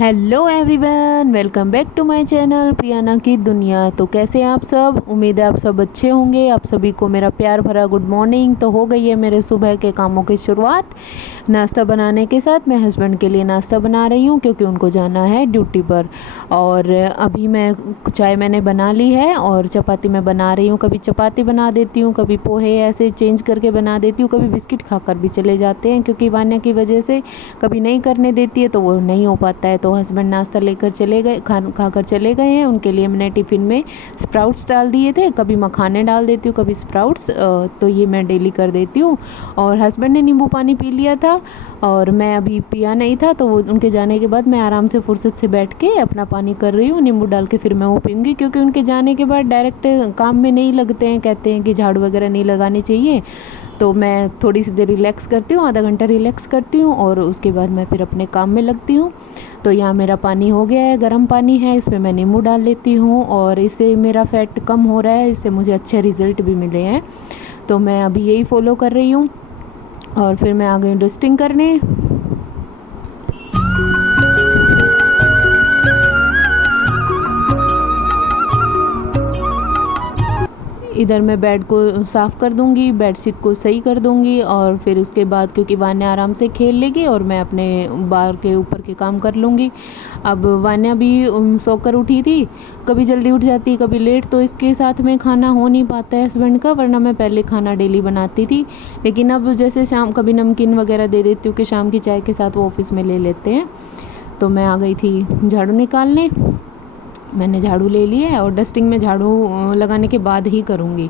Hello everyone, welcome back to my channel Priyana की दुनिया। तो कैसे हैं आप सब? उम्मीद है आप सब अच्छे होंगे। आप सभी को मेरा प्यार भरा गुड मॉर्निंग। तो हो गई है मेरे सुबह के कामों की शुरुआत। नाश्ता बनाने के साथ मैं हस्बैंड के लिए नाश्ता बना रही हूँ क्योंकि उनको जाना है ड्यूटी पर। और अभी मैं चाय मैंने बना ली है और चपाती मैं बना रही हूँ। कभी चपाती बना देती हूँ, कभी पोहे ऐसे चेंज करके बना देती हूँ, कभी बिस्किट खाकर भी चले जाते हैं क्योंकि वान्या की वजह से कभी नहीं करने देती है तो वो नहीं हो पाता है। तो हस्बैंड नाश्ता लेकर चले गए, खाकर चले गए हैं। उनके लिए मैंने टिफ़िन में स्प्राउट्स डाल दिए थे। कभी मखाने डाल देती हूँ, कभी स्प्राउट्स, तो ये मैं डेली कर देती हूँ। और हस्बैंड ने नींबू पानी पी लिया था और मैं अभी पिया नहीं था, तो वो उनके जाने के बाद मैं आराम से फुर्सत से बैठ के अपना पानी कर रही हूँ। नींबू डाल के फिर मैं वो पीऊँगी क्योंकि उनके जाने के बाद डायरेक्ट काम में नहीं लगते हैं। कहते हैं कि झाड़ू वगैरह नहीं लगानी चाहिए। तो मैं थोड़ी सी देर रिलैक्स करती हूँ, आधा घंटा रिलैक्स करती हूँ और उसके बाद मैं फिर अपने काम में लगती हूँ। तो यहाँ मेरा पानी हो गया है, गर्म पानी है, इसमें मैं नींबू डाल लेती हूँ और इससे मेरा फैट कम हो रहा है, इससे मुझे अच्छे रिज़ल्ट भी मिले हैं। तो मैं अभी यही फॉलो कर रही हूँ और फिर मैं आ गई डस्टिंग करने। इधर मैं बेड को साफ़ कर दूंगी, बेडशीट को सही कर दूंगी और फिर उसके बाद क्योंकि वान्या आराम से खेल लेगी और मैं अपने बार के ऊपर के काम कर लूँगी। अब वान्या भी सोकर उठी थी, कभी जल्दी उठ जाती कभी लेट, तो इसके साथ में खाना हो नहीं पाता है हस्बैंड का, वरना मैं पहले खाना डेली बनाती थी। लेकिन अब जैसे शाम कभी नमकीन वगैरह दे देती हूँ कि शाम की चाय के साथ वो ऑफिस में ले लेते हैं। तो मैं आ गई थी झाड़ू निकालने। मैंने झाड़ू ले लिया है और डस्टिंग में झाड़ू लगाने के बाद ही करूँगी।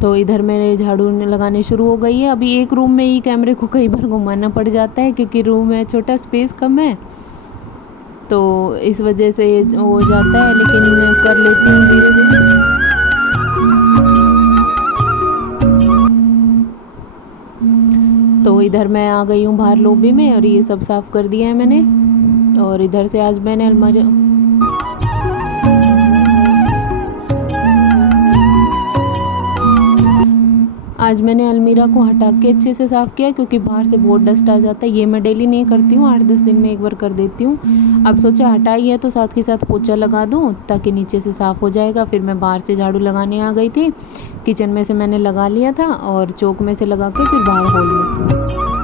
तो इधर मेरे झाड़ू लगाने शुरू हो गई है। अभी एक रूम में ही कैमरे को कई बार घुमाना पड़ जाता है क्योंकि रूम है छोटा, स्पेस कम है, तो इस वजह से हो जाता है, लेकिन कर लेती हूँ धीरे धीरे। तो इधर मैं आ गई हूँ बाहर लॉबी में और ये सब साफ़ कर दिया है मैंने। और इधर से आज मैंने अलमारी आज मैंने अलमीरा को हटा के अच्छे से साफ़ किया क्योंकि बाहर से बहुत डस्ट आ जाता है। ये मैं डेली नहीं करती हूँ, 8-10 दिन में एक बार कर देती हूँ। अब सोचा हटाई है तो साथ के साथ पोछा लगा दूँ ताकि नीचे से साफ़ हो जाएगा। फिर मैं बाहर से झाड़ू लगाने आ गई थी। किचन में से मैंने लगा लिया था और चौक में से लगा के फिर बाहर हॉल में।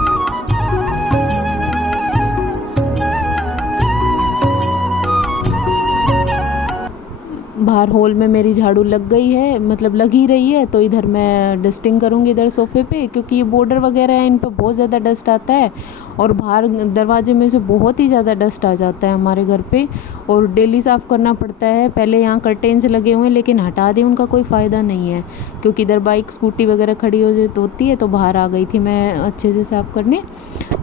बाहर हॉल में मेरी झाड़ू लग गई है, मतलब लग ही रही है। तो इधर मैं डस्टिंग करूँगी इधर सोफ़े पे, क्योंकि ये बॉर्डर वगैरह है, इन पर बहुत ज़्यादा डस्ट आता है और बाहर दरवाजे में से बहुत ही ज़्यादा डस्ट आ जाता है हमारे घर पे और डेली साफ़ करना पड़ता है। पहले यहाँ कर्टेन्स लगे हुए हैं लेकिन हटा दें, उनका कोई फ़ायदा नहीं है क्योंकि इधर बाइक स्कूटी वगैरह खड़ी होती है। तो बाहर आ गई थी मैं अच्छे से साफ़ करने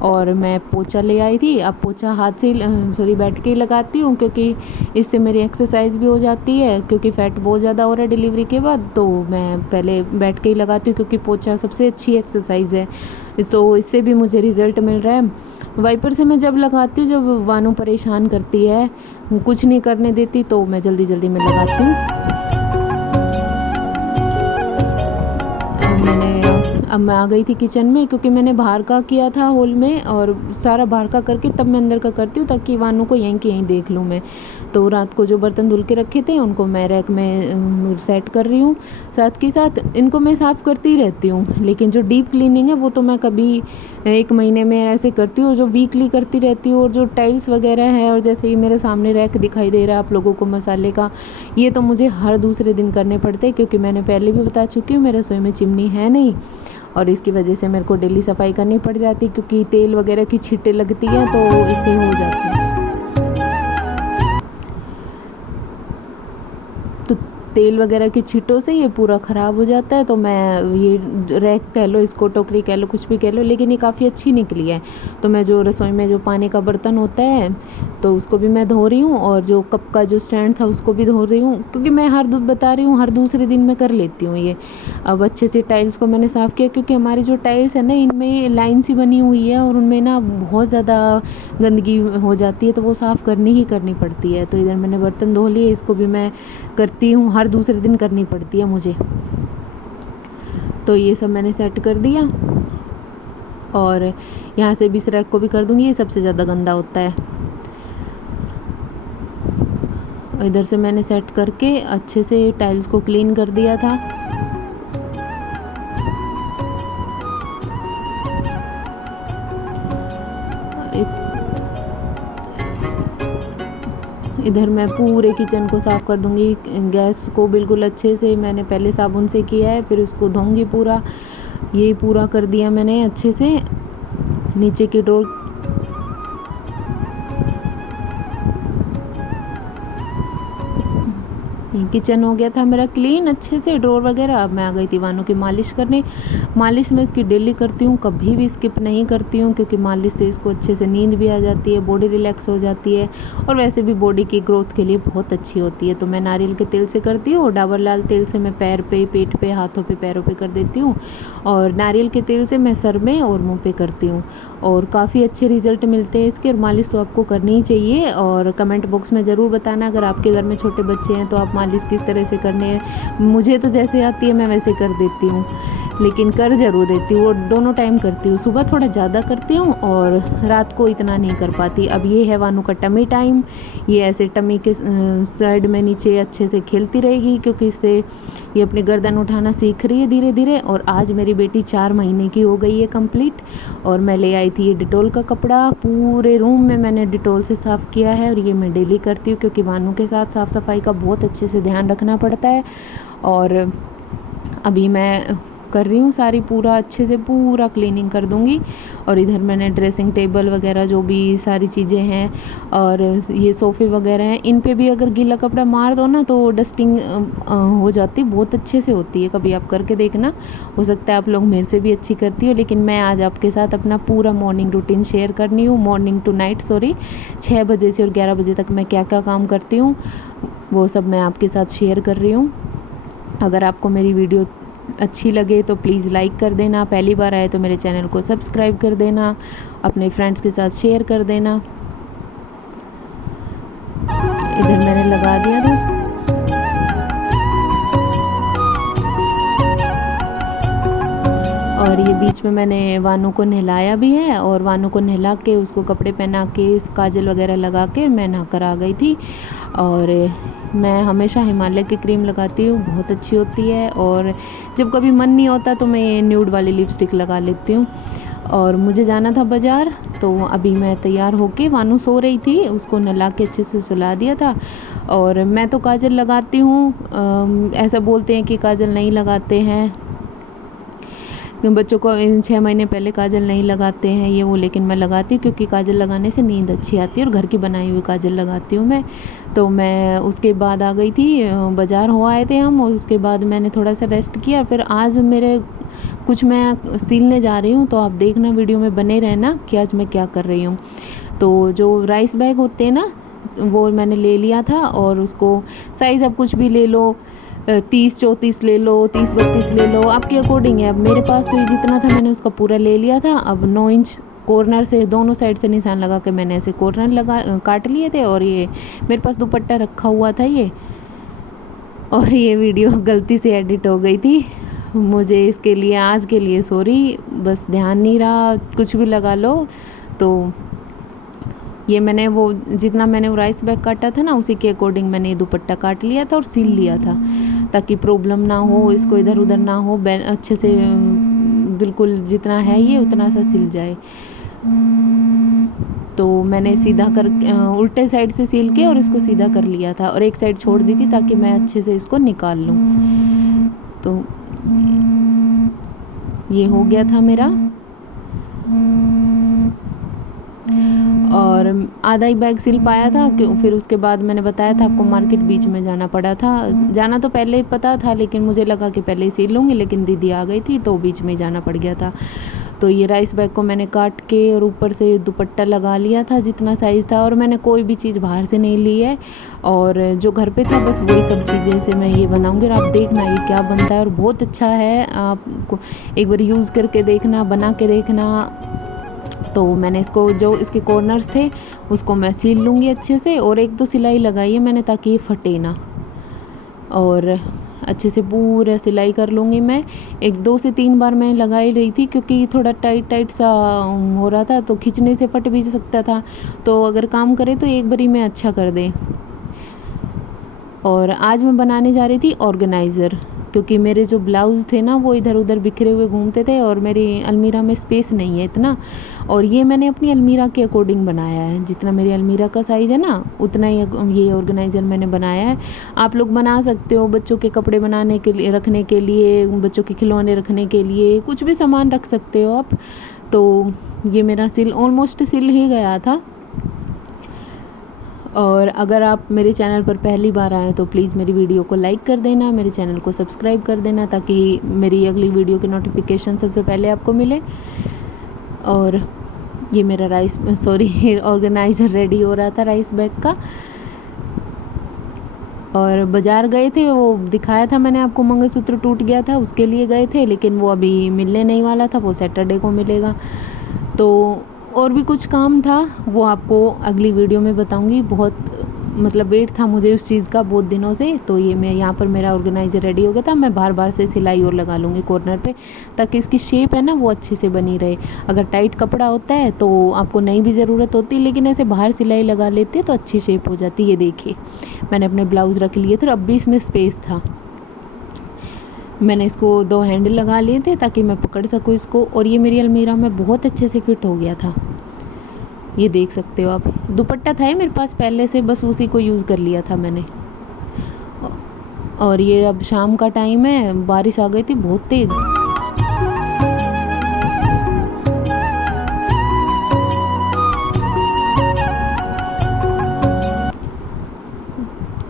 और मैं पोछा ले आई थी। अब पोछा हाथ से बैठ के ही लगाती हूँ क्योंकि इससे मेरी एक्सरसाइज भी हो जाती है, क्योंकि फ़ैट बहुत ज़्यादा हो रहा है डिलीवरी के बाद। तो मैं पहले बैठ के ही लगाती हूँ क्योंकि पोछा सबसे अच्छी एक्सरसाइज है, तो इससे भी मुझे रिज़ल्ट मिल रहा है। वाइपर से मैं जब लगाती हूँ, जब वानू परेशान करती है, कुछ नहीं करने देती, तो मैं जल्दी जल्दी में लगाती हूँ। अब मैं आ गई थी किचन में क्योंकि मैंने बाहर का किया था हॉल में और सारा बाहर का करके तब मैं अंदर का करती हूँ ताकि वानू को यहीं के यहीं देख लूँ मैं। तो रात को जो बर्तन धुल के रखे थे उनको मैं रैक में सेट कर रही हूँ। साथ के साथ इनको मैं साफ़ करती ही रहती हूँ, लेकिन जो डीप क्लीनिंग है वो तो मैं कभी एक महीने में ऐसे करती हूँ, जो वीकली करती रहती हूँ। और जो टाइल्स वगैरह है, और जैसे ही मेरे सामने रैक दिखाई दे रहा है आप लोगों को मसाले का, ये तो मुझे हर दूसरे दिन करने पड़ते हैं क्योंकि मैंने पहले भी बता चुकी हूँ मेरे रसोई में चिमनी है नहीं और इसकी वजह से मेरे को डेली सफाई करनी पड़ जाती है क्योंकि तेल वगैरह की छींटें लगती हैं तो इससे हो जाती है। तो तेल वगैरह की छींटों से ये पूरा ख़राब हो जाता है। तो मैं ये रैक कह लो, इसको टोकरी कह लो, कुछ भी कह लो, लेकिन ये काफ़ी अच्छी निकली है। तो मैं जो रसोई में जो पानी का बर्तन होता है तो उसको भी मैं धो रही हूँ, और जो कप का जो स्टैंड था उसको भी धो रही हूँ, क्योंकि मैं बता रही हूँ हर दूसरे दिन मैं कर लेती हूँ ये। अब अच्छे से टाइल्स को मैंने साफ़ किया, क्योंकि हमारी जो टाइल्स है ना इनमें लाइन सी बनी हुई है और उनमें ना बहुत ज़्यादा गंदगी हो जाती है, तो वो साफ़ करनी पड़ती है। तो इधर मैंने बर्तन धो लिए, इसको भी मैं करती हूँ, हर दूसरे दिन करनी पड़ती है मुझे। तो ये सब मैंने सेट कर दिया, और यहाँ से भी इस रैक को भी कर दूँगी, ये सबसे ज़्यादा गंदा होता है। इधर से मैंने सेट करके अच्छे से टाइल्स को क्लीन कर दिया था। इधर मैं पूरे किचन को साफ़ कर दूंगी। गैस को बिल्कुल अच्छे से मैंने पहले साबुन से किया है, फिर उसको धोऊंगी पूरा। ये पूरा कर दिया मैंने अच्छे से। नीचे की ड्रॉर किचन हो गया था मेरा क्लीन अच्छे से, ड्रॉर वगैरह। अब मैं आ गई थी वानू की मालिश करने। मालिश मैं इसकी डेली करती हूँ, कभी भी स्किप नहीं करती हूँ, क्योंकि मालिश से इसको अच्छे से नींद भी आ जाती है, बॉडी रिलैक्स हो जाती है, और वैसे भी बॉडी की ग्रोथ के लिए बहुत अच्छी होती है। तो मैं नारियल के तेल से करती हूँ, और डाबर लाल तेल से मैं पैर पे, पेट पे, हाथों पे, पैरों पे कर देती हूँ, और नारियल के तेल से मैं सर में और मुँह पे करती हूँ, और काफ़ी अच्छे रिजल्ट मिलते हैं इसके। और मालिश तो आपको करनी ही चाहिए। और कमेंट बॉक्स में ज़रूर बताना अगर आपके घर में छोटे बच्चे हैं तो आप मालिश किस तरह से करनी है। मुझे तो जैसे आती है मैं वैसे कर देती हूँ, लेकिन कर ज़रूर देती हूँ, और दोनों टाइम करती हूँ। सुबह थोड़ा ज़्यादा करती हूँ और रात को इतना नहीं कर पाती। अब ये है वानू का टमी टाइम। ये ऐसे टमी के साइड में नीचे अच्छे से खेलती रहेगी, क्योंकि इससे ये अपनी गर्दन उठाना सीख रही है धीरे धीरे। और आज मेरी बेटी 4 महीने की हो गई है कंप्लीट। और मैं ले आई थी ये डिटॉल का कपड़ा, पूरे रूम में मैंने डिटॉल से साफ़ किया है, और ये मैं डेली करती हूँ, क्योंकि वानू के साथ साफ़ सफाई का बहुत अच्छे से ध्यान रखना पड़ता है। और अभी मैं कर रही हूँ सारी पूरा अच्छे से पूरा क्लीनिंग कर दूँगी। और इधर मैंने ड्रेसिंग टेबल वगैरह जो भी सारी चीज़ें हैं, और ये सोफ़े वगैरह हैं, इन पे भी अगर गीला कपड़ा मार दो ना तो डस्टिंग हो जाती, बहुत अच्छे से होती है। कभी आप करके देखना, हो सकता है आप लोग मेरे से भी अच्छी करती हो। लेकिन मैं आज आपके साथ अपना पूरा मॉर्निंग रूटीन शेयर करनी हूँ, मॉर्निंग टू नाइट 6 बजे से और 11 बजे तक मैं क्या क्या काम करती हूँ वो सब मैं आपके साथ शेयर कर रही हूँ। अगर आपको मेरी वीडियो अच्छी लगे तो प्लीज़ लाइक कर देना, पहली बार आए तो मेरे चैनल को सब्सक्राइब कर देना, अपने फ्रेंड्स के साथ शेयर कर देना। इधर मैंने लगा दिया था। और ये बीच में मैंने वानू को नहलाया भी है, और वानू को नहला के उसको कपड़े पहना के काजल वगैरह लगा के मैं नहाकर आ गई थी। और मैं हमेशा हिमालय की क्रीम लगाती हूँ, बहुत अच्छी होती है। और जब कभी मन नहीं होता तो मैं ये न्यूड वाली लिपस्टिक लगा लेती हूँ। और मुझे जाना था बाज़ार, तो अभी मैं तैयार होके, वानू सो रही थी, उसको नहला के अच्छे से सुला दिया था। और मैं तो काजल लगाती हूँ, ऐसा बोलते हैं कि काजल नहीं लगाते हैं बच्चों को, 6 महीने पहले काजल नहीं लगाते हैं ये वो, लेकिन मैं लगाती हूँ, क्योंकि काजल लगाने से नींद अच्छी आती है, और घर की बनाई हुई काजल लगाती हूँ मैं। तो मैं उसके बाद आ गई थी, बाज़ार हो आए थे हम, और उसके बाद मैंने थोड़ा सा रेस्ट किया। फिर आज मेरे कुछ मैं सीलने जा रही हूँ, तो आप देखना वीडियो में बने रहना कि आज मैं क्या कर रही हूँ। तो जो राइस बैग होते हैं ना, वो मैंने ले लिया था, और उसको साइज़ आप कुछ भी ले लो, 30-34 ले लो, 30-32 ले लो, आपके अकॉर्डिंग है। अब मेरे पास तो ये जितना था मैंने उसका पूरा ले लिया था। अब 9 इंच कॉर्नर से, दोनों साइड से निशान लगा के मैंने ऐसे कॉर्नर काट लिए थे। और ये मेरे पास दुपट्टा रखा हुआ था ये, और ये वीडियो गलती से एडिट हो गई थी, मुझे इसके लिए आज के लिए सॉरी, बस ध्यान नहीं रहा, कुछ भी लगा लो। तो ये मैंने वो जितना मैंने वो राइस बैग काटा था ना, उसी के अकॉर्डिंग मैंने ये दुपट्टा काट लिया था और सिल लिया था, ताकि प्रॉब्लम ना हो, इसको इधर उधर ना हो, अच्छे से बिल्कुल जितना है ये उतना सा सिल जाए। तो मैंने सीधा कर उल्टे साइड से सिल के और इसको सीधा कर लिया था, और एक साइड छोड़ दी थी ताकि मैं अच्छे से इसको निकाल लूँ। तो ये हो गया था मेरा। और आधा ही बैग सिल पाया था कि फिर उसके बाद मैंने बताया था आपको मार्केट बीच में जाना पड़ा था। जाना तो पहले ही पता था लेकिन मुझे लगा कि पहले ही सिल लूँगी, लेकिन दीदी आ गई थी तो बीच में ही जाना पड़ गया था। तो ये राइस बैग को मैंने काट के और ऊपर से दुपट्टा लगा लिया था जितना साइज़ था, और मैंने कोई भी चीज़ बाहर से नहीं ली है, और जो घर पे था बस वही सब चीज़ें से मैं ये बनाऊंगी। और आप देखना ये क्या बनता है, और बहुत अच्छा है, आपको एक बार यूज़ करके देखना, बना के देखना। तो मैंने इसको जो इसके कॉर्नर्स थे उसको मैं सील लूँगी अच्छे से, और एक दो सिलाई लगाई है मैंने ताकि ये फटे ना, और अच्छे से पूरा सिलाई कर लूँगी मैं। 1-2 से 3 बार मैं लगा ही रही थी क्योंकि थोड़ा टाइट सा हो रहा था, तो खींचने से फट भी सकता था। तो अगर काम करे तो एक बारी में अच्छा कर दे। और आज मैं बनाने जा रही थी ऑर्गेनाइज़र, क्योंकि मेरे जो ब्लाउज़ थे ना वो इधर उधर बिखरे हुए घूमते थे और मेरी अलमीरा में स्पेस नहीं है इतना। और ये मैंने अपनी अलमीरा के अकॉर्डिंग बनाया है, जितना मेरी अलमीरा का साइज़ है ना उतना ही ये ऑर्गेनाइज़र मैंने बनाया है। आप लोग बना सकते हो बच्चों के कपड़े बनाने के लिए, रखने के लिए, बच्चों के खिलौने रखने के लिए, कुछ भी सामान रख सकते हो आप। तो ये मेरा ऑलमोस्ट सिल ही गया था। और अगर आप मेरे चैनल पर पहली बार आएँ तो प्लीज़ मेरी वीडियो को लाइक कर देना, मेरे चैनल को सब्सक्राइब कर देना, ताकि मेरी अगली वीडियो की नोटिफिकेशन सबसे पहले आपको मिले। और ये मेरा ऑर्गेनाइज़र रेडी हो रहा था राइस बैग का। और बाज़ार गए थे, वो दिखाया था मैंने आपको, मंगलसूत्र टूट गया था उसके लिए गए थे, लेकिन वो अभी मिलने नहीं वाला था, वो सैटरडे को मिलेगा। तो और भी कुछ काम था, वो आपको अगली वीडियो में बताऊंगी। बहुत मतलब वेट था मुझे उस चीज़ का बहुत दिनों से। तो ये मैं यहाँ पर मेरा ऑर्गेनाइज़र रेडी हो गया था। मैं बार बार से सिलाई और लगा लूँगी कॉर्नर पे, ताकि इसकी शेप है ना वो अच्छे से बनी रहे। अगर टाइट कपड़ा होता है तो आपको नहीं भी ज़रूरत होती, लेकिन ऐसे बाहर सिलाई लगा लेते तो अच्छी शेप हो जाती है। ये देखिए मैंने अपने ब्लाउज़ रख लिए थे, अब भी इसमें स्पेस था। मैंने इसको 2 हैंडल लगा लिए थे ताकि मैं पकड़ सकूँ इसको, और ये मेरी अलमीरा में बहुत अच्छे से फिट हो गया था। ये देख सकते हो आप, दुपट्टा था मेरे पास पहले से, बस उसी को यूज़ कर लिया था मैंने। और ये अब शाम का टाइम है, बारिश आ गई थी बहुत तेज़।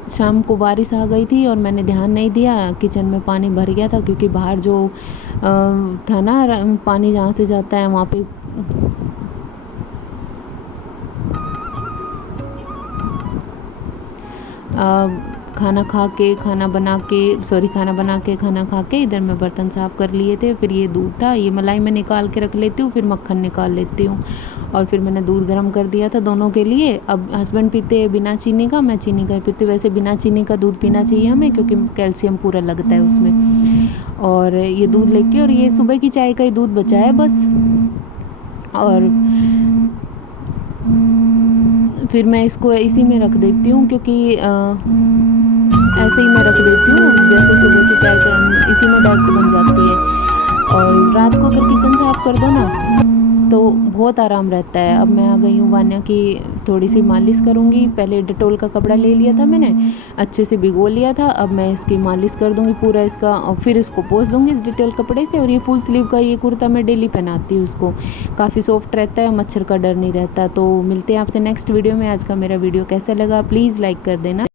शाम को बारिश आ गई थी और मैंने ध्यान नहीं दिया, किचन में पानी भर गया था, क्योंकि बाहर जो था ना पानी जहाँ से जाता है वहाँ पे खाना बना के खाना खा के इधर मैं बर्तन साफ़ कर लिए थे। फिर ये दूध था, ये मलाई मैं निकाल के रख लेती हूँ, फिर मक्खन निकाल लेती हूँ। और फिर मैंने दूध गर्म कर दिया था दोनों के लिए। अब हस्बैंड पीते हैं बिना चीनी का, मैं चीनी का पीती हूँ। वैसे बिना चीनी का दूध पीना चाहिए हमें, क्योंकि कैल्शियम पूरा लगता है उसमें। और ये दूध लेके, और ये सुबह की चाय का ही दूध बचा है बस। और फिर मैं इसको इसी में रख देती हूँ, क्योंकि ऐसे ही मैं रख देती हूँ, जैसे सुबह की चाय का इसी में डायरेक्ट बन जाती है। और रात को अगर किचन साफ़ कर दो ना तो बहुत आराम रहता है। अब मैं आ गई हूँ वान्या की थोड़ी सी मालिश करूँगी। पहले डेटोल का कपड़ा ले लिया था मैंने, अच्छे से भिगो लिया था। अब मैं इसकी मालिश कर दूँगी पूरा इसका, और फिर इसको पोंछ दूँगी इस डेटोल कपड़े से। और ये फुल स्लीव का ये कुर्ता मैं डेली पहनाती हूँ उसको, काफ़ी सॉफ्ट रहता है, मच्छर का डर नहीं रहता। तो मिलते हैं आपसे नेक्स्ट वीडियो में। आज का मेरा वीडियो कैसा लगा प्लीज़ लाइक कर देना।